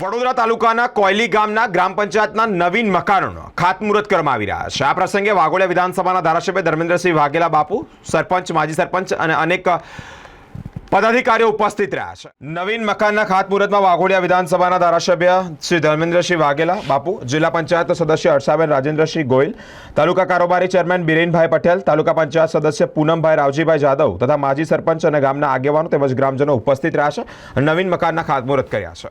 વડોદરા તાલુકાના કોયલી ગામના ગ્રામ પંચાયતના નવીન મકાનોનો ખાતમુહૂર્ત કરવામાં આવી રહ્યા છે. આ પ્રસંગે વાઘોડિયા વિધાનસભાના ધારાસભ્ય ધર્મેન્દ્રસિંહ વાઘેલા બાપુ, સરપંચ, માજી સરપંચ અને અનેક પદાધિકારીઓ ઉપસ્થિત રહ્યા છે. નવીન મકાનના ખાતમુહૂર્તમાં વાઘોડિયા વિધાનસભાના ધારાસભ્ય શ્રી ધર્મેન્દ્રસિંહ વાઘેલા બાપુ, જિલ્લા પંચાયત સદસ્ય હર્ષાબેન રાજેન્દ્રસિંહ ગોયલ, તાલુકા કારોબારી ચેરમેન બિરેનભાઈ પટેલ, તાલુકા પંચાયત સદસ્ય પૂનમભાઈ રાવજીભાઈ જાદવ તથા માજી સરપંચ અને ગામના આગેવાનો તેમજ ગ્રામજનો ઉપસ્થિત રહ્યા છે નવીન મકાનના ખાતમુહૂર્ત કર્યા છે.